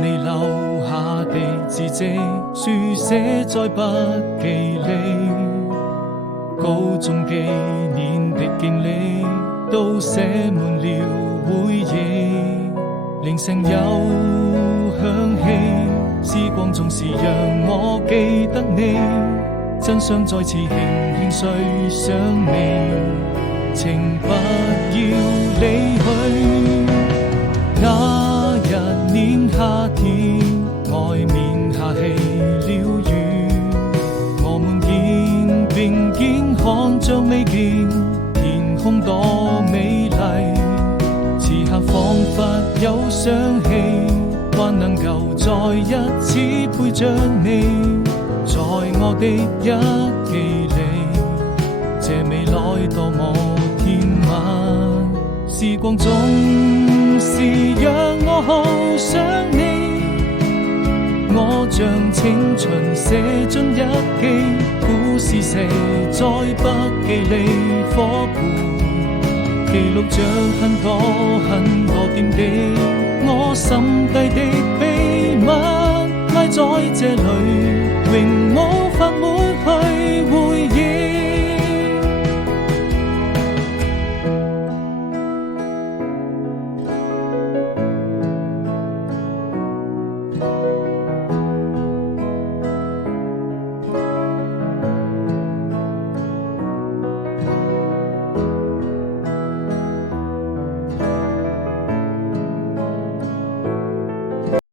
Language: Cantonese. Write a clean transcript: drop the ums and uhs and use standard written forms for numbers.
你留下的字跡，書寫在筆記裏。高中幾年的經歷，都寫滿了回憶。鈴聲又響起，時光總是讓我記得你。真想再次輕輕睡上你，請不要離去。那一年夏天，外面下起了雨，我們肩並肩看着未見天空多美麗。此刻彷彿有想起，還能夠再一次陪着你，在我的日記裏，這未來多麼甜蜜。時光總是讓我好想你，我將青春寫進日記，故事寫在筆記裏，夥伴記錄着很多很多點滴，我心底的秘密埋在這裏。